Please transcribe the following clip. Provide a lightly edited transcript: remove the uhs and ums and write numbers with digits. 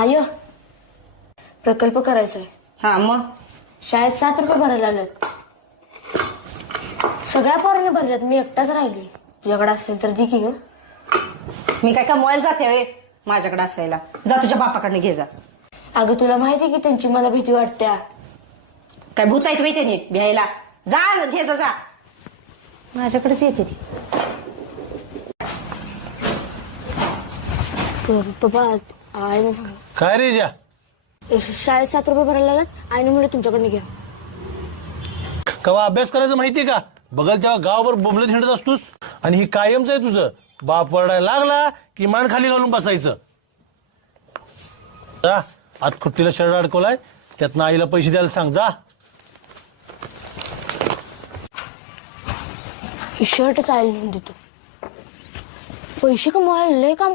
I प्रकल्प करायचा आहे. हा मग शाळेत 7 रुपये भरायला आलेत. सगळ्या पोरांनी भरल्यात, मी एकटाच राहिलोय. तुझ्याकडे असेल तर दे की ग. मी काय कमवायला जाते होय माझ्याकडे असायला. जा तुझ्या बापाकडनं घे जा. अगं तुला माहिती की त्यांची मला भीती वाटत्या. काय भूत आहेत बाई त्यांनी भ्यायला. जा घे जा जा. माझ्याकडेच येते ती. पप्पा आईने सांग काय रे जा शाळेत 7 रुपये भरायला आलेत. आईने म्हणलं तुमच्याकडनं घ्या. कवा अभ्यास करायचं माहितीये का? बघल तेव्हा गावभर बोंबलत हिंडत असतोस. आणि ही कायमच आहे तुझं. बाप वरडायला लागला की मान खाली घालून बसायचं. जा आज कुट्टीला शर्ट अडकवलाय, त्यातनं आईला पैसे द्यायला सांग. जा ही शर्टच आईला देतो. पैसे कमवायला लय काम